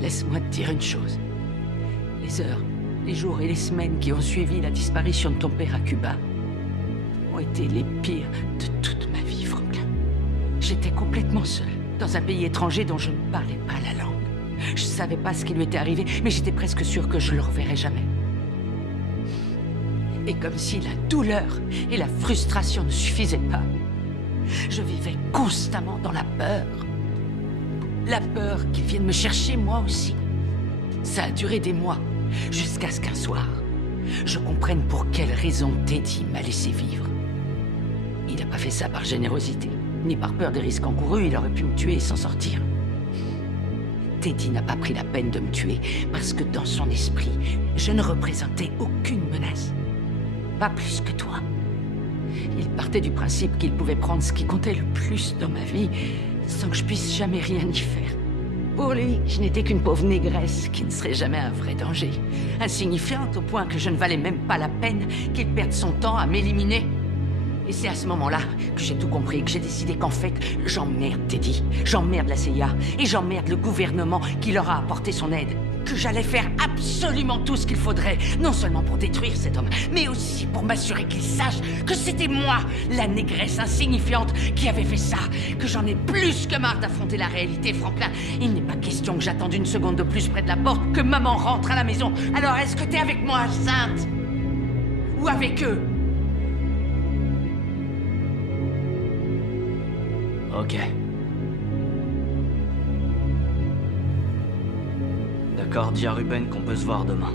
Laisse-moi te dire une chose. Les heures, les jours et les semaines qui ont suivi la disparition de ton père à Cuba ont été les pires de toute ma vie, Franklin. J'étais complètement seule, dans un pays étranger dont je ne parlais pas la langue. Je savais pas ce qui lui était arrivé, mais j'étais presque sûre que je le reverrais jamais. Et comme si la douleur et la frustration ne suffisaient pas, je vivais constamment dans la peur. La peur qu'il vienne me chercher, moi aussi. Ça a duré des mois, jusqu'à ce qu'un soir, je comprenne pour quelle raison Teddy m'a laissé vivre. Il n'a pas fait ça par générosité, ni par peur des risques encourus. Il aurait pu me tuer et s'en sortir. Teddy n'a pas pris la peine de me tuer parce que dans son esprit, je ne représentais aucune menace. Pas plus que toi. Il partait du principe qu'il pouvait prendre ce qui comptait le plus dans ma vie sans que je puisse jamais rien y faire. Pour lui, je n'étais qu'une pauvre négresse qui ne serait jamais un vrai danger. Insignifiante au point que je ne valais même pas la peine qu'il perde son temps à m'éliminer. Et c'est à ce moment-là que j'ai tout compris, que j'ai décidé qu'en fait, j'emmerde Teddy, j'emmerde la CIA et j'emmerde le gouvernement qui leur a apporté son aide. Que j'allais faire absolument tout ce qu'il faudrait, non seulement pour détruire cet homme, mais aussi pour m'assurer qu'il sache que c'était moi, la négresse insignifiante, qui avait fait ça, que j'en ai plus que marre d'affronter la réalité, Franklin. Il n'est pas question que j'attende une seconde de plus près de la porte, que maman rentre à la maison. Alors est-ce que t'es avec moi, Sainte? Ou avec eux? Ok. D'accord, dis à Ruben qu'on peut se voir demain.